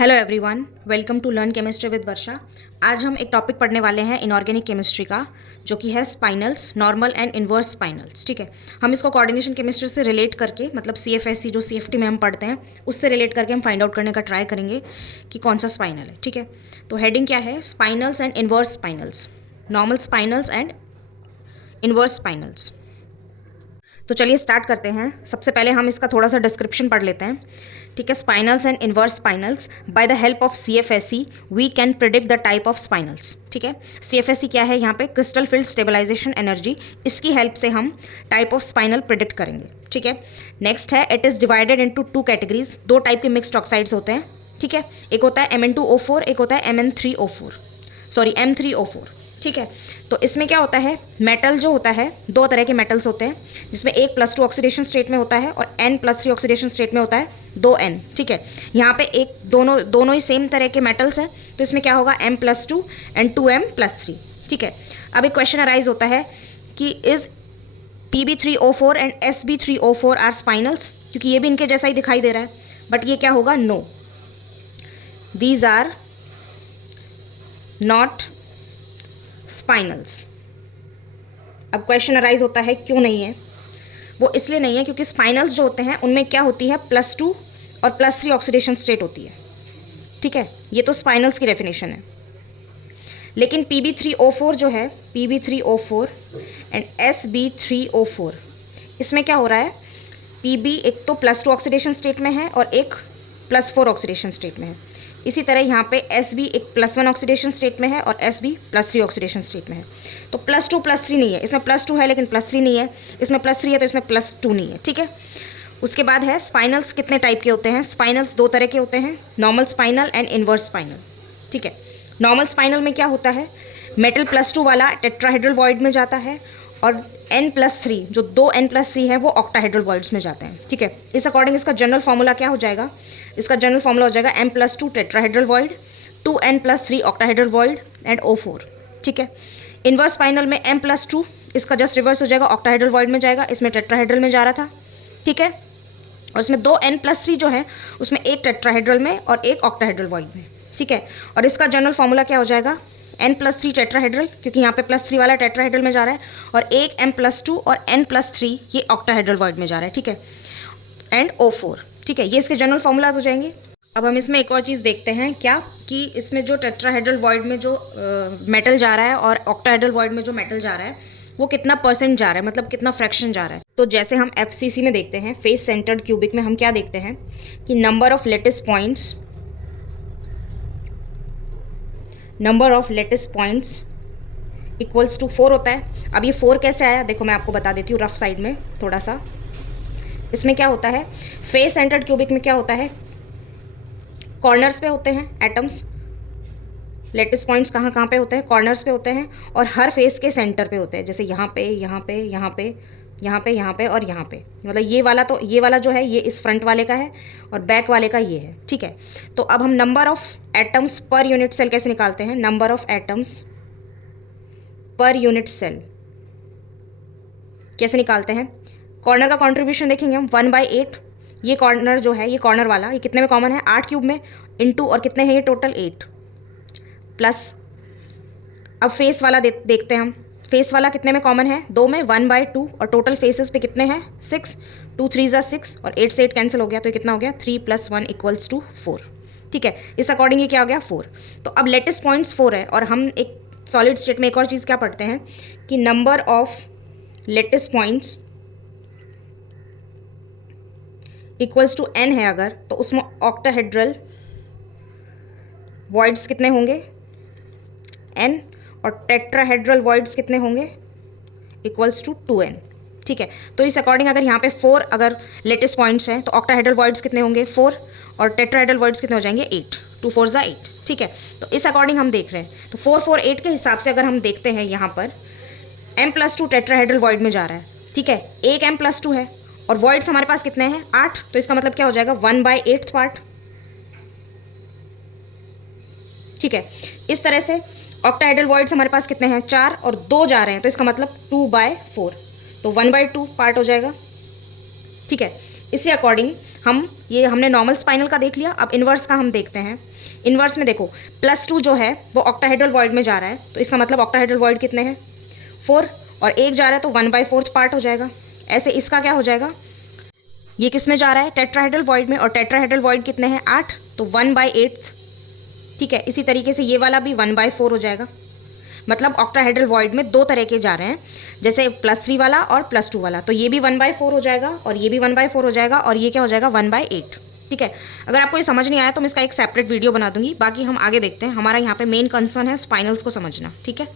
Hello everyone, welcome to learn chemistry with Varsha. आज हम एक टॉपिक पढ़ने वाले हैं इनऑर्गेनिक केमिस्ट्री का, जो कि है स्पाइनल्स, नॉर्मल एंड इन्वर्स स्पाइनल्स। ठीक है, हम इसको कोऑर्डिनेशन केमिस्ट्री से रिलेट करके, मतलब सीएफएससी जो सीएफटी में हम पढ़ते हैं उससे रिलेट करके हम फाइंड आउट करने का ट्राई करेंगे कि कौन सा स्पाइनल है। ठीक है, तो हेडिंग क्या है? Spinels and inverse spinels, normal spinels and inverse spinels. तो चलिए स्टार्ट करते हैं। सबसे पहले हम इसका थोड़ा सा डिस्क्रिप्शन पढ़ लेते हैं। ठीक है, spinels and inverse spinels, by the help of CFSE we can predict the type of spinels. ठीक है, सीएफएससी क्या है? यहाँ पे क्रिस्टल फील्ड स्टेबलाइजेशन एनर्जी, इसकी हेल्प से हम टाइप ऑफ स्पाइनल प्रिडिक्ट करेंगे। ठीक है, नेक्स्ट है, it is divided into two categories. दो टाइप के मिक्स्ड ऑक्साइड्स होते हैं। ठीक है, एक होता है Mn2O4, एक होता है Mn3O4, सॉरी M3O4। ठीक है, तो इसमें क्या होता है, मेटल जो होता है, दो तरह के मेटल्स होते हैं, जिसमें एक +2 ऑक्सीडेशन स्टेट में होता है और N+3 ऑक्सीडेशन स्टेट में होता है, 2N। ठीक है, यहाँ पे एक दोनों ही सेम तरह के मेटल्स हैं, तो इसमें क्या होगा, M+2 एंड 2M+3। ठीक है, अब एक क्वेश्चन अराइज होता है कि is Pb3O4 and Sb3O4 are स्पाइनल्स, क्योंकि ये भी इनके जैसा ही दिखाई दे रहा है, बट ये क्या होगा, नो, दीज आर नॉट स्पाइनल्स। अब क्वेश्चन अराइज होता है क्यों नहीं है? वो इसलिए नहीं है क्योंकि स्पाइनल्स जो होते हैं उनमें क्या होती है, +2 और +3 ऑक्सीडेशन स्टेट होती है। ठीक है, ये तो स्पाइनल्स की डेफिनेशन है। लेकिन Pb3O4 जो है, Pb3O4 एंड Sb3O4, इसमें क्या हो रहा है, Pb एक तो +2 ऑक्सीडेशन स्टेट में है और एक +4 ऑक्सीडेशन स्टेट में है। इसी तरह यहाँ पे Sb एक +1 ऑक्सीडेशन स्टेट में है और Sb +3 ऑक्सीडेशन स्टेट में है। तो +2 +3 नहीं है, इसमें +2 है लेकिन +3 नहीं है, इसमें +3 है तो इसमें +2 नहीं है। ठीक है, उसके बाद है स्पाइनल्स कितने टाइप के होते हैं? स्पाइनल्स दो तरह के होते हैं, normal spinal and inverse spinal. ठीक है, नॉर्मल स्पाइनल में क्या होता है, मेटल +2 वाला टेट्राहेड्रल वॉइड में जाता है और N+3 जो 2N+3 है वो ऑक्टाहेड्रल वॉइड्स में जाते हैं। ठीक है, इस अकॉर्डिंग इसका जनरल फॉर्मूला क्या हो जाएगा? इसका जनरल फॉर्मूला हो जाएगा M+2 tetrahedral void, 2N+3 octahedral void and O4। ठीक है, इन्वर्स स्पाइनल में M+2 इसका जस्ट रिवर्स हो जाएगा, ऑक्टाहेड्रल वॉइड में जाएगा, इसमें टेट्राहेड्रल में जा रहा था। ठीक है, और इसमें 2N+3 जो है उसमें एक टेट्राहेड्रल में और एक ऑक्टाहेड्रल वॉइड में। ठीक है, और इसका जनरल फॉर्मूला क्या हो जाएगा, N+3 टेट्राहेड्रल, क्योंकि यहाँ पे +3 वाला टेट्राहेड्रल में जा रहा है, और एक M+2 और N+3 ये ऑक्टाहेड्रल वॉइड में जा रहा है। ठीक है, एंड O4। ठीक है, ये इसके जनरल फॉर्मूलाज हो जाएंगे। अब हम इसमें एक और चीज़ देखते हैं, क्या कि इसमें जो टेट्राहेड्रल वॉइड में जो मेटल जा रहा है और ऑक्टाहेड्रल वॉइड में जो मेटल जा रहा है वो कितना % जा रहा है, मतलब कितना फ्रैक्शन जा रहा है। तो जैसे हम FCC में देखते हैं, फेस सेंटर्ड क्यूबिक में हम क्या देखते हैं कि number of lattice points equals to 4 होता है। अब ये 4 कैसे आया, देखो मैं आपको बता देती हूँ रफ साइड में थोड़ा सा। इसमें क्या होता है, फेस सेंटर्ड क्यूबिक में क्या होता है, कॉर्नर्स पे होते हैं एटम्स, लेटिस पॉइंट्स कहाँ कहाँ पे होते हैं, कॉर्नर्स पे होते हैं, और हर फेस के सेंटर पे होते हैं, जैसे यहाँ पे यहाँ पे यहाँ पे यहाँ पे यहाँ पे और यहाँ पे। मतलब ये वाला जो है ये इस फ्रंट वाले का है और बैक वाले का ये है। ठीक है, तो अब हम number of atoms per unit cell कैसे निकालते हैं? Number of atoms per unit cell कैसे निकालते हैं? कॉर्नर का कॉन्ट्रीब्यूशन देखेंगे हम, 1/8। ये कॉर्नर जो है, ये कॉर्नर वाला, ये कितने में कॉमन है, 8 क्यूब में, इनटू और कितने हैं ये टोटल 8 प्लस। अब फेस वाला देखते हैं हम, फेस वाला कितने में कॉमन है, 2 में, 1/2, और टोटल फेसेस पे कितने हैं, 6, 2 3 ज़ा 6 और 8 से 8 कैंसिल हो गया, तो ये कितना हो गया, 3 + 1 = 4। ठीक है, इस अकॉर्डिंग ये क्या हो गया, 4। तो अब लेटेस्ट पॉइंट्स 4 है, और हम एक सॉलिड स्टेट में एक और चीज़ क्या पढ़ते हैं कि number of lattice points equals to N है अगर, तो उसमें ऑक्टाहेड्रल वॉइड्स कितने होंगे, N, और टेट्राहेड्रल वॉइड्स कितने होंगे, इक्वल्स टू 2N। ठीक है, तो इस अकॉर्डिंग अगर यहाँ पे 4 अगर लेटेस्ट पॉइंट्स हैं तो ऑक्टाहेड्रल वॉइड्स कितने होंगे, 4, और टेट्राहेड्रल वॉइड्स कितने हो जाएंगे, 8, 2 4 ज़ा 8। ठीक है, तो इस अकॉर्डिंग हम देख रहे हैं, तो 4 4 8 के हिसाब से अगर हम देखते हैं, यहाँ पर M+2 टेट्राहेड्रल वॉइड में जा रहा है। ठीक है, एक M+2 है और वॉइड्स हमारे पास कितने हैं, 8, तो इसका मतलब क्या हो जाएगा, 1/8 पार्ट। ठीक है, इस तरह से ऑक्टाहेड्रल वॉइड्स हमारे पास कितने हैं, 4, और 2 जा रहे हैं, तो इसका मतलब 2/4, तो 1/2 पार्ट हो जाएगा। ठीक है, इसी अकॉर्डिंग ये हमने नॉर्मल स्पाइनल का देख लिया, अब इन्वर्स का हम देखते हैं। इन्वर्स में देखो +2 जो है वो ऑक्टाहेड्रल वॉइड में जा रहा है, तो इसका मतलब ऑक्टाहेड्रल वॉइड कितने हैं 4, और 1 जा रहा है तो 1/4 पार्ट हो जाएगा। ऐसे इसका क्या हो जाएगा, ये किस में जा रहा है टेट्राहेड्रल वॉइड में, और टेट्राहेड्रल वॉइड कितने हैं 8, तो 1/8। ठीक है, इसी तरीके से ये वाला भी 1/4 हो जाएगा। मतलब ऑक्टाहेड्रल वॉइड में 2 तरह के जा रहे हैं, जैसे +3 वाला और +2 वाला, तो ये भी 1/4 हो जाएगा और ये भी 1/4 हो जाएगा, और ये क्या हो जाएगा 1/8। ठीक है, अगर आपको ये समझ नहीं आया तो मैं इसका एक सेपरेट वीडियो बना दूंगी। बाकी हम आगे देखते हैं, हमारा यहाँ पे मेन कंसर्न है स्पाइनल्स को समझना। ठीक है,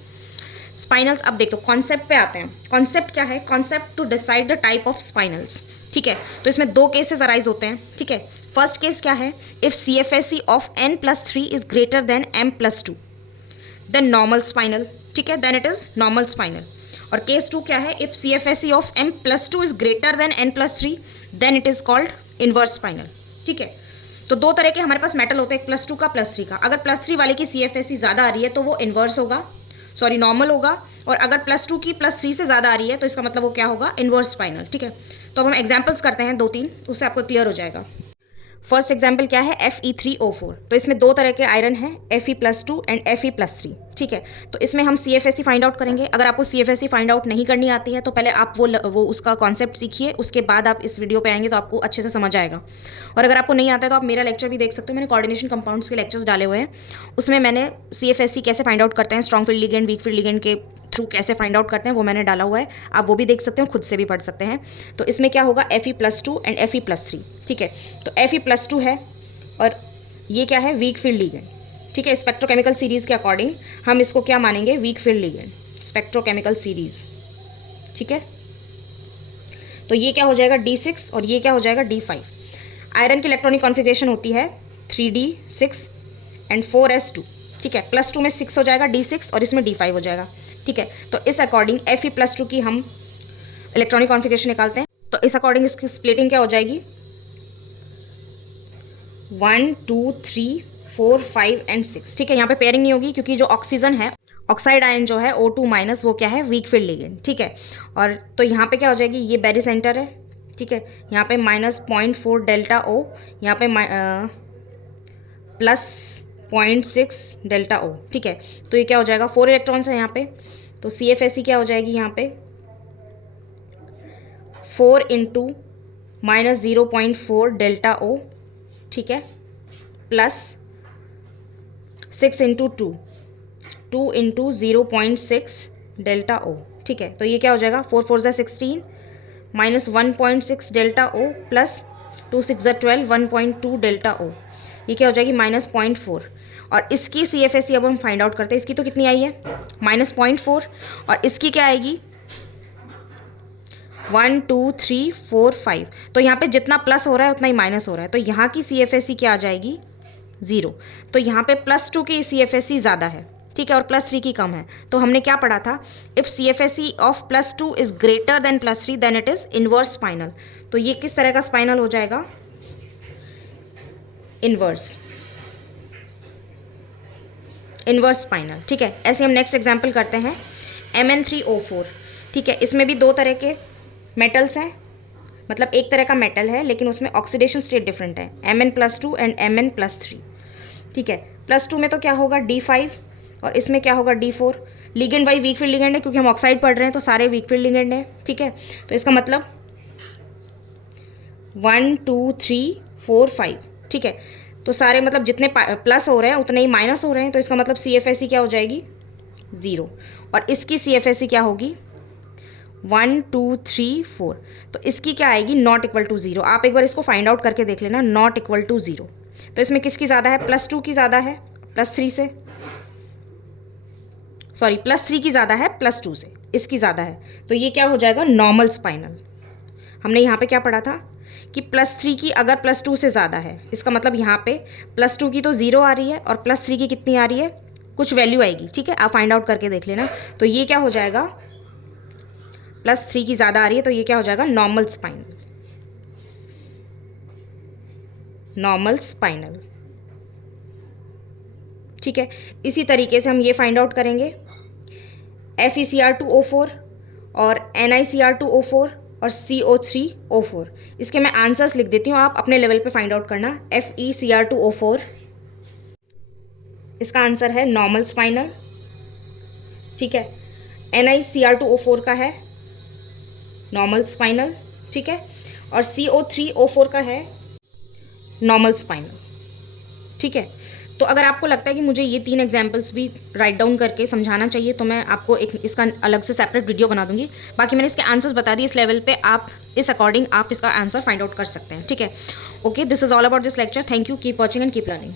स्पाइनल्स, अब देखो कॉन्सेप्ट पे आते हैं। कॉन्सेप्ट क्या है, concept to decide the type of spinels. ठीक है, तो इसमें 2 केसेस अराइज होते हैं। ठीक है, फर्स्ट केस क्या है, if CFSE of n+3 is greater than m+2 then normal spinel. ठीक है, then it is normal spinel. और केस 2 क्या है, if CFSE of m+2 is greater than n+3 then it is called inverse spinel. ठीक है, तो 2 तरह के हमारे पास मेटल होते हैं, एक +2 का +3 का। अगर +3 वाले की CFSE ज़्यादा आ रही है तो वो इन्वर्स होगा, सॉरी नॉर्मल होगा, और अगर +2 की +3 से ज़्यादा आ रही है तो इसका मतलब वो क्या होगा इन्वर्स स्पाइनल। ठीक है, तो अब हम एग्जाम्पल्स करते हैं 2-3, उससे आपको क्लियर हो जाएगा। फर्स्ट एग्जाम्पल क्या है, Fe3O4। तो इसमें 2 तरह के आयरन हैं, Fe+2 एंड Fe+3। ठीक है, तो इसमें हम CFSE फाइंड आउट करेंगे। अगर आपको CFSE फाइंड आउट नहीं करनी आती है तो पहले आप वो उसका कॉन्सेप्ट सीखिए, उसके बाद आप इस वीडियो पे आएंगे तो आपको अच्छे से समझ आएगा। और अगर आपको नहीं आता है तो आप मेरा लेक्चर भी देख सकते हो, मैंने कोऑर्डिनेशन कंपाउंड्स के लेक्चर्स डाले हुए हैं, उसमें मैंने CFSE कैसे फाइंड आउट करते हैं, strong field ligand, week field ligand के थ्रू कैसे फाइंड आउट करते हैं, वो मैंने डाला हुआ है, आप वो भी देख सकते हो, खुद से भी पढ़ सकते हैं। तो इसमें क्या होगा, Fe+2 एंड Fe+3। ठीक है, तो Fe+2 है और ये क्या है वीक फील्ड लिगेंड। ठीक है, स्पेक्ट्रोकेमिकल सीरीज़ के अकॉर्डिंग हम इसको क्या मानेंगे, week field ligand, spectrochemical series. ठीक है, तो ये क्या हो जाएगा D6 और ये क्या हो जाएगा D5। आयरन की इलेक्ट्रॉनिक कॉन्फ़िगरेशन होती है 3D6 एंड 4s2। ठीक है, +2 में 6 हो जाएगा D6 और इसमें D5 हो जाएगा। ठीक है, तो इस अकॉर्डिंग Fe+2 की हम इलेक्ट्रॉनिक कॉन्फ़िगरेशन निकालते हैं, तो इस अकॉर्डिंग इसकी स्प्लिटिंग क्या हो जाएगी 1 2 3 4 5 एंड 6। ठीक है, यहाँ पे पेयरिंग नहीं होगी क्योंकि जो ऑक्सीजन है, ऑक्साइड आयन जो है O2- वो क्या है वीक फील्ड लिगेंड। ठीक है, और तो यहाँ पे क्या हो जाएगी, ये बेरी सेंटर है। ठीक है, यहाँ पे -0.4 डेल्टा O, यहाँ पे +0.6 डेल्टा O। ठीक है, तो ये क्या हो जाएगा 4 इलेक्ट्रॉन्स है यहाँ पे, तो CFSE क्या हो जाएगी यहाँ पे 4 × -0.4 डेल्टा O। ठीक है, प्लस 6 × 2 × 0.6 डेल्टा O। ठीक है, तो ये क्या हो जाएगा 4 4 16 -1.6 delta O plus 2 6 12 1.2 delta O। ये क्या हो जाएगी -0.4, और इसकी CFSE अब हम फाइंड आउट करते हैं। इसकी तो कितनी आई है -0.4, और इसकी क्या आएगी 1 2 3 4 5। तो यहाँ पे जितना प्लस हो रहा है उतना ही माइनस हो रहा है, तो यहाँ की CFSE क्या आ जाएगी 0। तो यहाँ पे +2 की CFSE ज़्यादा है। ठीक है, और +3 की कम है। तो हमने क्या पढ़ा था, if CFSE of +2 is greater than +3 then it is inverse spinel. तो ये किस तरह का स्पाइनल हो जाएगा, इन्वर्स स्पाइनल। ठीक है, ऐसे हम नेक्स्ट एग्जाम्पल करते हैं Mn3O4। ठीक है, इसमें भी 2 तरह के मेटल्स हैं, मतलब एक तरह का मेटल है लेकिन उसमें ऑक्सीडेशन स्टेट डिफरेंट है, Mn+2 एंड Mn+3। ठीक है, +2 में तो क्या होगा D5 और इसमें क्या होगा D4। Ligand Y weak field ligand है, क्योंकि हम ऑक्साइड पढ़ रहे हैं तो सारे वीक फील्ड लिगेंड है। ठीक है, तो इसका मतलब 1 2 3 4 5। ठीक है, तो सारे मतलब जितने प्लस हो रहे हैं उतने ही माइनस हो रहे हैं, तो इसका मतलब CFSE क्या हो जाएगी 0, और इसकी CFSE क्या होगी 1 2 3 4। तो इसकी क्या आएगी ≠0। आप एक बार इसको फाइंड आउट करके देख लेना, ≠0। तो इसमें किसकी ज़्यादा है, +2 की ज़्यादा है +3 से, सॉरी +3 की ज़्यादा है +2 से, इसकी ज़्यादा है। तो ये क्या हो जाएगा नॉर्मल स्पाइनल। हमने यहाँ पे क्या पढ़ा था कि +3 की अगर +2 से ज़्यादा है, इसका मतलब यहाँ पे +2 की तो 0 आ रही है और +3 की कितनी आ रही है, कुछ वैल्यू आएगी। ठीक है, आप फाइंड आउट करके देख लेना। तो ये क्या हो जाएगा +3 की ज़्यादा आ रही है, तो ये क्या हो जाएगा नॉर्मल स्पाइनल, नॉर्मल स्पाइनल। ठीक है, इसी तरीके से हम ये फाइंड आउट करेंगे FeCr2O4 और NiCr2O4 और CO3O4। इसके मैं आंसर्स लिख देती हूँ, आप अपने लेवल पे फाइंड आउट करना। FeCr2O4, इसका आंसर है नॉर्मल स्पाइनल, ठीक है। NiCr2O4 का है नॉर्मल स्पाइनल, ठीक है। और CO3O4 का है नॉर्मल स्पाइनल, ठीक है। तो अगर आपको लगता है कि मुझे ये 3 एग्जाम्पल्स भी राइट डाउन करके समझाना चाहिए तो मैं आपको एक इसका अलग से सेपरेट वीडियो बना दूंगी। बाकी मैंने इसके आंसर्स बता दिए, इस लेवल पे आप इस अकॉर्डिंग आप इसका आंसर फाइंड आउट कर सकते हैं, ठीक है। Okay, this is all about this lecture. Thank you, keep watching and keep learning.